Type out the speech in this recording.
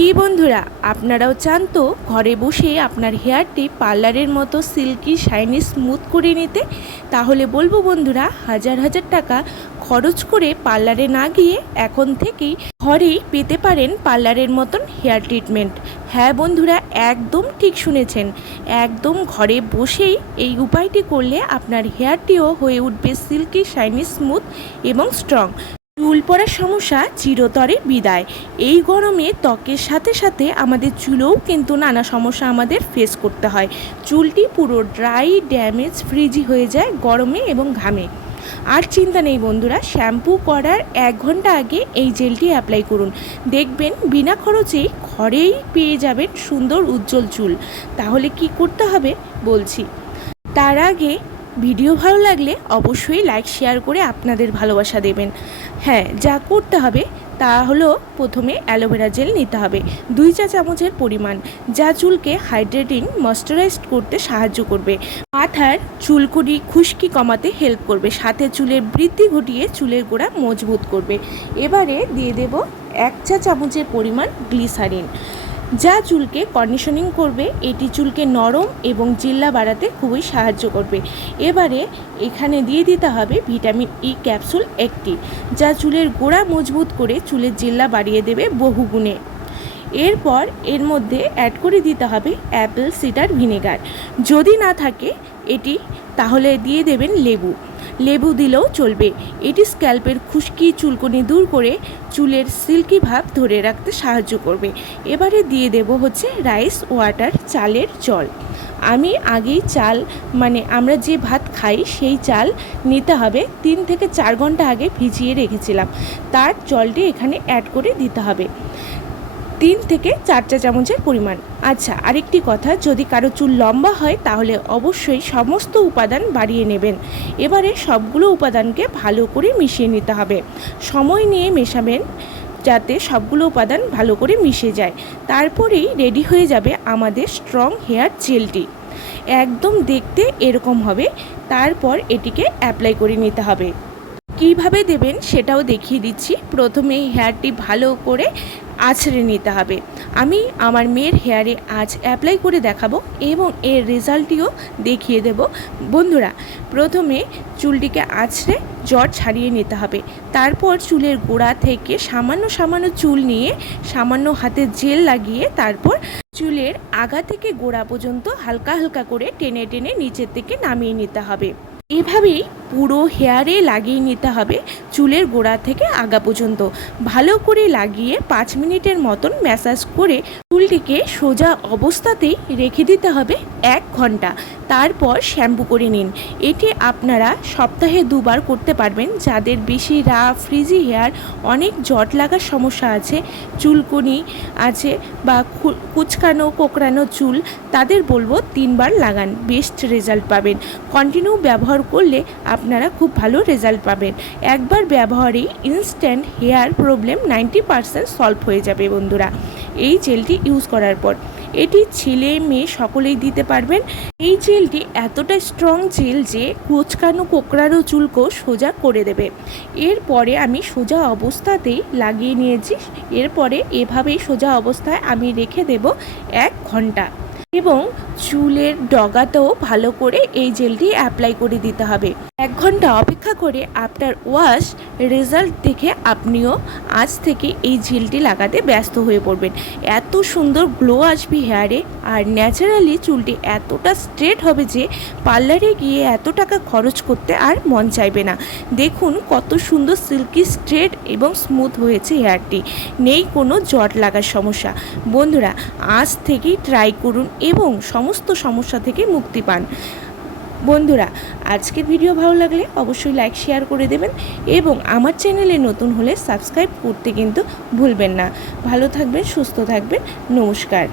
কি বন্ধুরা, আপনারাও চান তো ঘরে বসে আপনার হেয়ারটি পার্লারের মতো সিল্কি শাইনি স্মুথ করে নিতে? তাহলে বলবো বন্ধুরা, হাজার হাজার টাকা খরচ করে পার্লারে না গিয়ে এখন থেকেই ঘরেই পেতে পারেন পার্লারের মতন হেয়ার ট্রিটমেন্ট। হ্যাঁ বন্ধুরা, একদম ঠিক শুনেছেন। একদম ঘরে বসেই এই উপায়টি করলে আপনার হেয়ারটিও হয়ে উঠবে সিল্কি শাইনি স্মুথ এবং স্ট্রং। চুল পড়ার সমস্যা চিরতরে বিদায়। এই গরমে ত্বকের সাথে সাথে আমাদের চুলেও কিন্তু নানা সমস্যা আমাদের ফেস করতে হয়। চুলটি পুরো ড্রাই, ড্যামেজ, ফ্রিজি হয়ে যায় গরমে এবং ঘামে। আর চিন্তা নেই বন্ধুরা, শ্যাম্পু করার 1 ঘন্টা আগে এই জেলটি অ্যাপ্লাই করুন। দেখবেন বিনা খরচেই ঘরেই পেয়ে যাবেন সুন্দর উজ্জ্বল চুল। তাহলে কি করতে হবে বলছি। তার আগে ভিডিও ভালো লাগলে অবশ্যই লাইক শেয়ার করে আপনাদের ভালোবাসা দেবেন। হ্যাঁ, যা করতে হবে তা হলো প্রথমে অ্যালোভেরা জেল নিতে হবে 2 চা চামচের পরিমাণ, যা চুলকে হাইড্রেটিং ময়েশ্চারাইজড করতে সাহায্য করবে, মাথার চুলকুনি খুশকি কমাতে হেল্প করবে, সাথে চুলের বৃদ্ধি ঘটিয়ে চুলের গোড়া মজবুত করবে। এবারে দিয়ে দেব 1 চা চামচের পরিমাণ গ্লিসারিন, যা চুলকে কন্ডিশনিং করবে। এটি চুলকে নরম এবং জিল্লা বাড়াতে খুবই সাহায্য করবে। এবারে এখানে দিয়ে দিতে হবে ভিটামিন ই ক্যাপসুল 1টি, যা চুলের গোড়া মজবুত করে চুলের জিল্লা বাড়িয়ে দেবে বহুগুণে। এরপর এর মধ্যে অ্যাড করে দিতে হবে অ্যাপেল সিডার ভিনেগার। যদি না থাকে এটি, তাহলে দিয়ে দেবেন লেবু দিলেও চলবে। এটি স্ক্যাল্পের খুশকি, চুলকুনি দূর করে চুলের সিল্কি ভাব ধরে রাখতে সাহায্য করবে। এবারে দিয়ে দেব হচ্ছে রাইস ওয়াটার, চালের জল। আমি আগেই চাল, আমরা যে ভাত খাই সেই চাল নিতে হবে, 3 থেকে 4 ঘন্টা আগে ভিজিয়ে রেখেছিলাম। তার জলটি এখানে অ্যাড করে দিতে হবে 3 থেকে 4 চা চামচের পরিমাণ। আচ্ছা, আরেকটি কথা, যদি কারো চুল লম্বা হয় তাহলে অবশ্যই সমস্ত উপাদান বাড়িয়ে নেবেন। এবারে সবগুলো উপাদানকে ভালো করে মিশিয়ে নিতে হবে। সময় নিয়ে মেশাবেন যাতে সবগুলো উপাদান ভালো করে মিশে যায়। তারপরেই রেডি হয়ে যাবে আমাদের স্ট্রং হেয়ার জেলটি। একদম দেখতে এরকম হবে। তারপর এটিকে অ্যাপ্লাই করে নিতে হবে। কিভাবে দেবেন সেটাও দেখিয়ে দিচ্ছি। প্রথমে হেয়ারটি ভালো করে আঁচড়ে নিতে হবে। আমি আমার মেয়ের হেয়ারে আজ অ্যাপ্লাই করে দেখাবো এবং এর রেজাল্টটিও দেখিয়ে দেব। বন্ধুরা, প্রথমে চুলটিকে আঁচড়ে জট ছাড়িয়ে নিতে হবে। তারপর চুলের গোড়া থেকে সামান্য চুল নিয়ে সামান্য হাতে জেল লাগিয়ে তারপর চুলের আগা থেকে গোড়া পর্যন্ত হালকা হালকা করে টেনে টেনে নিচের থেকে নামিয়ে নিতে হবে। এভাবেই পুরো হেয়ারে লাগিয়ে নিতে হবে, চুলের গোড়া থেকে আগা পর্যন্ত। ভালো করে লাগিয়ে 5 মিনিটের মতন ম্যাসাজ করে চুলটিকে সোজা অবস্থাতেই রেখে দিতে হবে 1 ঘন্টা। তারপর শ্যাম্পু করে নিন। এটি আপনারা সপ্তাহে 2 বার করতে পারবেন। যাদের বেশি রাফ, ফ্রিজি হেয়ার, অনেক জট লাগার সমস্যা আছে, চুলকুনি আছে বা কুচকানো কোঁকড়ানো চুল, তাদের বলবো 3 বার লাগান, বেস্ট রেজাল্ট পাবেন। কন্টিনিউ ব্যবহার করলে আপনারা খুব ভালো রেজাল্ট পাবেন। একবার ব্যবহারেই ইনস্ট্যান্ট হেয়ার প্রবলেম 90% সলভ হয়ে যাবে বন্ধুরা এই জেলটি ইউজ করার পর। এটি ছেলে মেয়ে সকলেই দিতে পারবেন। এই জেলটি এতটা স্ট্রং জেল যে কুচকানো কোঁকড়ানো চুলকেও সোজা করে দেবে। এরপরে আমি সোজা অবস্থাতেই লাগিয়ে নিয়েছি। এরপরে এভাবেই সোজা অবস্থায় আমি রেখে দেব 1 ঘন্টা এবং চুলের ডগাতেও ভালো করে এই জেলটি অ্যাপ্লাই করে দিতে হবে। 1 ঘন্টা অপেক্ষা করে আফটার ওয়াশ রেজাল্ট দেখে আপনিও আজ থেকে এই জেলটি লাগাতে ব্যস্ত হয়ে পড়বেন। এত সুন্দর গ্লো আসবে হেয়ারে, আর ন্যাচারালি চুলটি এতটা স্ট্রেট হবে যে পার্লারে গিয়ে এত টাকা খরচ করতে আর মন চাইবে না। দেখুন কত সুন্দর সিল্কি, স্ট্রেট এবং স্মুথ হয়েছে হেয়ারটি। নেই কোনো জট লাগার সমস্যা। বন্ধুরা, আজ থেকেই ট্রাই করুন এবং সমস্ত সমস্যা থেকে মুক্তি পান। বন্ধুরা, আজকের ভিডিও ভালো লাগলে অবশ্যই লাইক শেয়ার করে দেবেন এবং আমার চ্যানেলে নতুন হলে সাবস্ক্রাইব করতে কিন্তু ভুলবেন না। ভালো থাকবেন, সুস্থ থাকবেন। নমস্কার।